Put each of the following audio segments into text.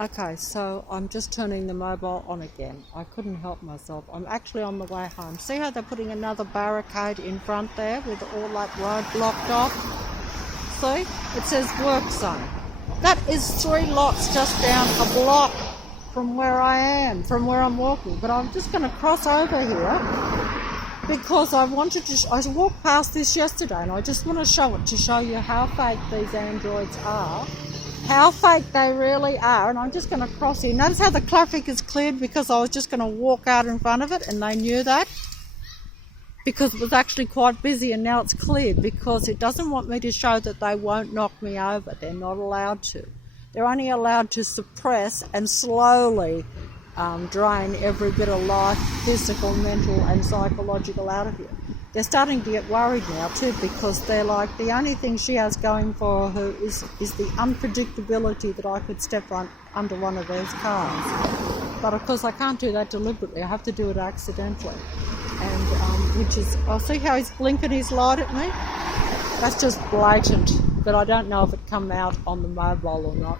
Okay, so I'm just turning the mobile on again. I couldn't help myself. I'm actually on the way home. See how they're putting another barricade in front there with all that road blocked off? See? It says work zone. That is 3 lots just down a block from where I am, from where I'm walking. But I'm just going to cross over here because I wanted to... I walked past this yesterday and I just want to show it to show you how fake these androids are. How fake they really are, and I'm just going to cross here. Notice how the traffic is cleared because I was just going to walk out in front of it, and they knew that because it was actually quite busy, and now it's cleared because it doesn't want me to show that they won't knock me over. They're not allowed to. They're only allowed to suppress and slowly drain every bit of life, physical, mental and psychological out of you. They're starting to get worried now too because they're like, the only thing she has going for her is the unpredictability that I could step under one of those cars. But of course I can't do that deliberately, I have to do it accidentally. And which is, I'll see how he's blinking his light at me. That's just blatant, but I don't know if it come out on the mobile or not.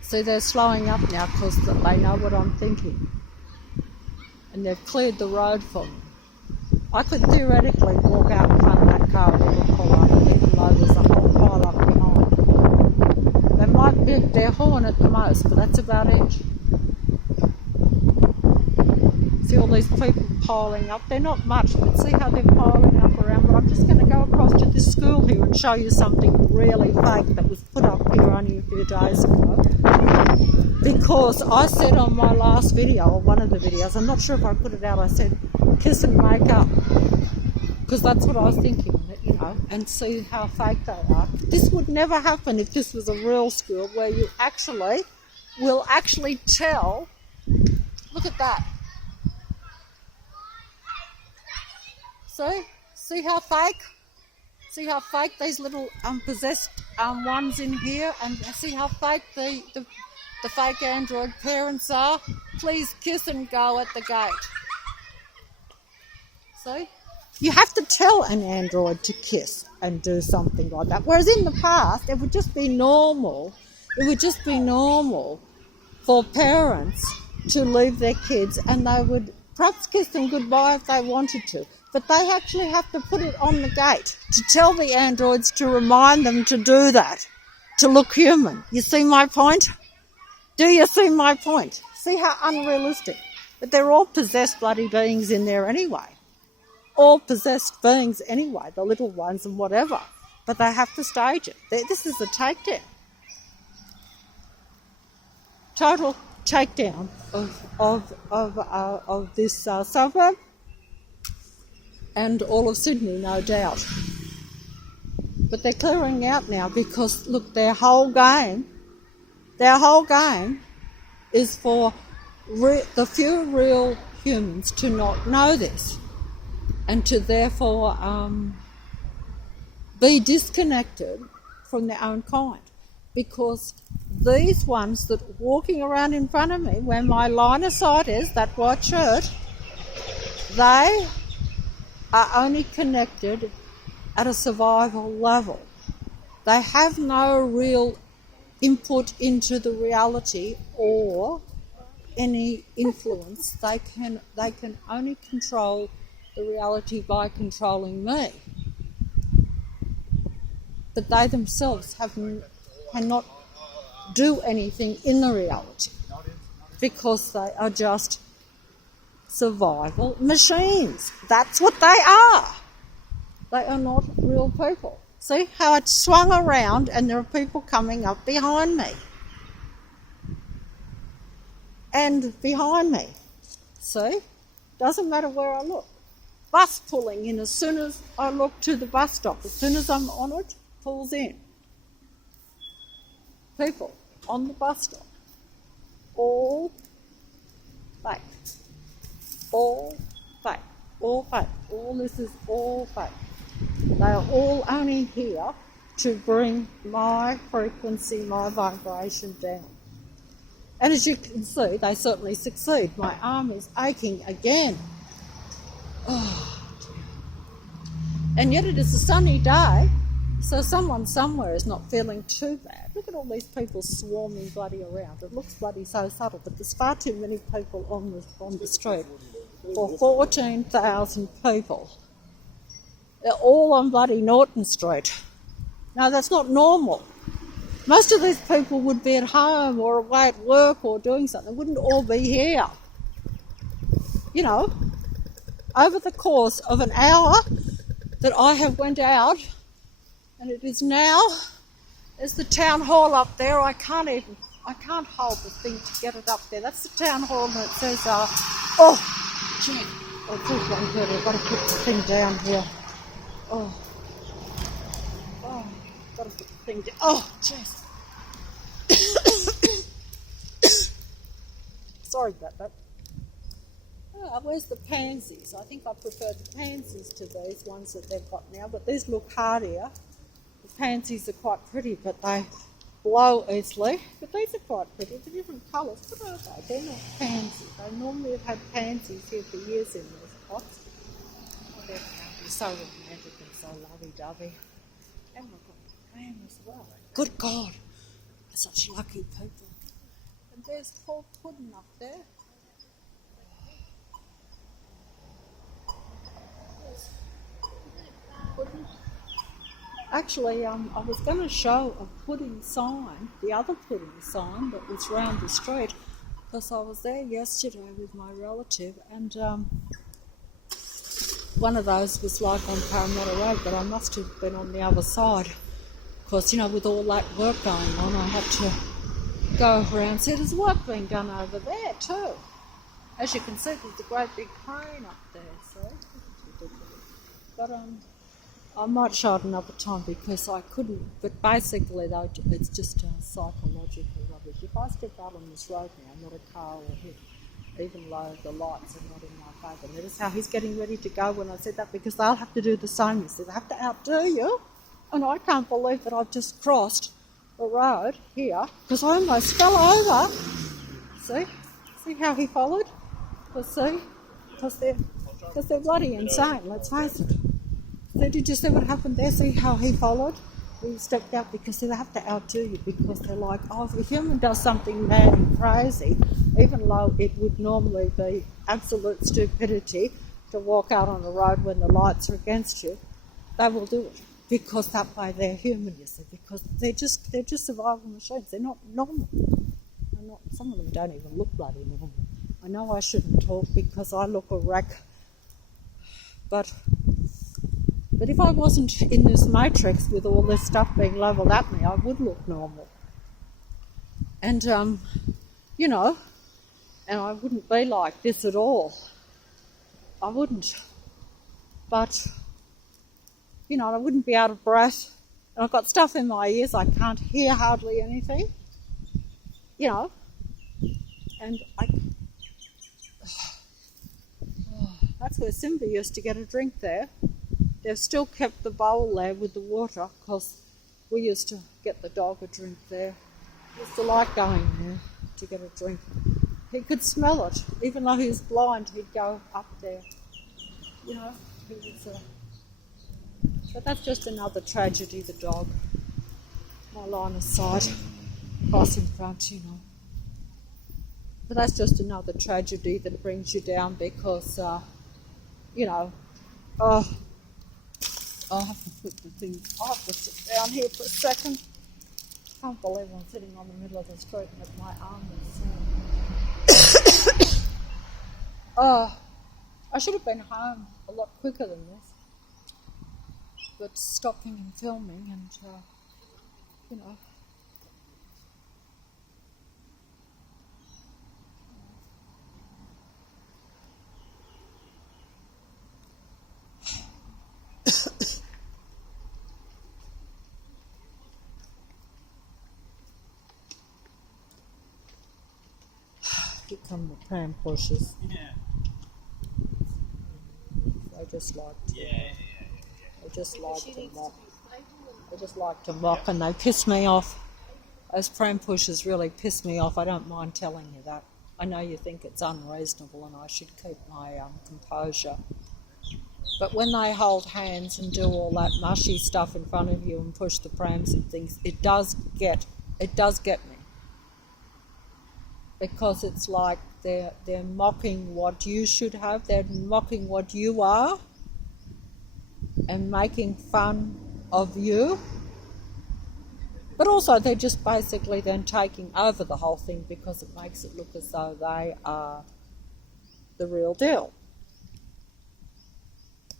See, they're slowing up now because they know what I'm thinking. And they've cleared the road for me. I could theoretically walk out in front of that car and it would pull up, even though there's a whole pile up behind. They might beep their horn at the most, but that's about it. See all these people piling up? They're not much, but see how they're piling up around. But I'm just going to go across to this school here and show you something really fake that was put up here only a few days ago. Because I said on my last video, or one of the videos, I'm not sure if I put it out, I said, kiss and make up. Because that's what I was thinking, you know, and see how fake they are. This would never happen if this was a real school where you will actually tell. Look at that. See how fake? See how fake these little possessed ones in here, and see how fake the fake android parents are. Please kiss and go at the gate. See? You have to tell an android to kiss and do something like that. Whereas in the past, it would just be normal. It would just be normal for parents to leave their kids and they would perhaps kiss them goodbye if they wanted to. But they actually have to put it on the gate to tell the androids to remind them to do that, to look human. You see my point? Do you see my point? See how unrealistic? But they're all possessed bloody beings in there anyway. All possessed beings anyway, the little ones and whatever. But they have to stage it. This is a takedown. Total takedown of this suburb and all of Sydney, no doubt. But they're clearing out now because, look, their whole game is for the few real humans to not know this and to therefore be disconnected from their own kind. Because these ones that are walking around in front of me, where my line of sight is, that white shirt, they are only connected at a survival level. They have no real input into the reality or any influence. They can only control the reality by controlling me. But they themselves cannot do anything in the reality because they are just survival machines. That's what they are. They are not real people. See how it swung around and there are people coming up behind me. And behind me. See? Doesn't matter where I look. Bus pulling in as soon as I look to the bus stop. As soon as I'm on it, pulls in. People on the bus stop. All fake. All fake. All fake. All this is all fake. They are all only here to bring my frequency, my vibration down. And as you can see, they certainly succeed. My arm is aching again. Oh, dear. And yet it is a sunny day. So someone somewhere is not feeling too bad. Look at all these people swarming bloody around. It looks bloody so subtle, but there's far too many people on the street for 14,000 people. They're all on bloody Norton Street. Now that's not normal. Most of these people would be at home or away at work or doing something. They wouldn't all be here. You know, over the course of an hour that I have went out, and it is now, there's the town hall up there. I can't hold the thing to get it up there. That's the town hall, and it says, oh, gee, oh, good one, good. I've got to put the thing down here. Oh, got to put the thing down. Oh, jeez. Sorry about that. Oh, where's the pansies? I think I prefer the pansies to these ones that they've got now, but these look hardier. The pansies are quite pretty, but they blow easily. But these are quite pretty. They're different colours. What are they? They're not pansies. They normally have had pansies here for years in these pots. Oh, they're so romantic and so lovey-dovey. And we've got the ram as well. Good God, they're such lucky people. And there's Paul Puddin up there. Actually, I was going to show a pudding sign, the other pudding sign that was round the street, because I was there yesterday with my relative, and one of those was like on Parramatta Road, but I must have been on the other side, because, you know, with all that work going on, I had to go around. See, there's work being done over there too. As you can see, there's a great big crane up there, see? But I might show it another time because I couldn't. But basically, though, it's just psychological rubbish. If I step out on this road now, not a car will hit, even though the lights are not in my favour. Notice how he's getting ready to go when I said that, because they'll have to do the same. You see, they have to outdo you. And I can't believe that I've just crossed the road here because I almost fell over. See how he followed? Because they're bloody insane, let's face it. So did you see what happened there? See how he followed? He stepped out because they have to outdo you, because they're like, oh, if a human does something mad and crazy, even though it would normally be absolute stupidity to walk out on the road when the lights are against you, they will do it because that way they're human, you see, because they're just survival machines. They're not normal. Some of them don't even look bloody normal. I know I shouldn't talk because I look a wreck, but if I wasn't in this matrix with all this stuff being levelled at me, I would look normal. And, you know, and I wouldn't be like this at all. I wouldn't. But, you know, I wouldn't be out of breath. And I've got stuff in my ears. I can't hear hardly anything. You know. And that's where Simba used to get a drink there. They've still kept the bowl there with the water because we used to get the dog a drink there. He used to like going there to get a drink. He could smell it. Even though he was blind, he'd go up there. You know, he was but that's just another tragedy, the dog. My line of sight, cross in front, you know. But that's just another tragedy that brings you down because, you know, I'll have to put the thing, I'll have to sit down here for a second. I can't believe I'm sitting on the middle of the street and that my arm is sore. I should have been home a lot quicker than this. But stopping and filming and, you know. Here come the pram pushers. Yeah. They just like to, they just like to mock. They just like to mock and they piss me off. Those pram pushers really piss me off. I don't mind telling you that. I know you think it's unreasonable and I should keep my composure. But when they hold hands and do all that mushy stuff in front of you and push the prams and things, it does get me. Because it's like they're mocking what you should have, they're mocking what you are and making fun of you. But also they're just basically then taking over the whole thing because it makes it look as though they are the real deal.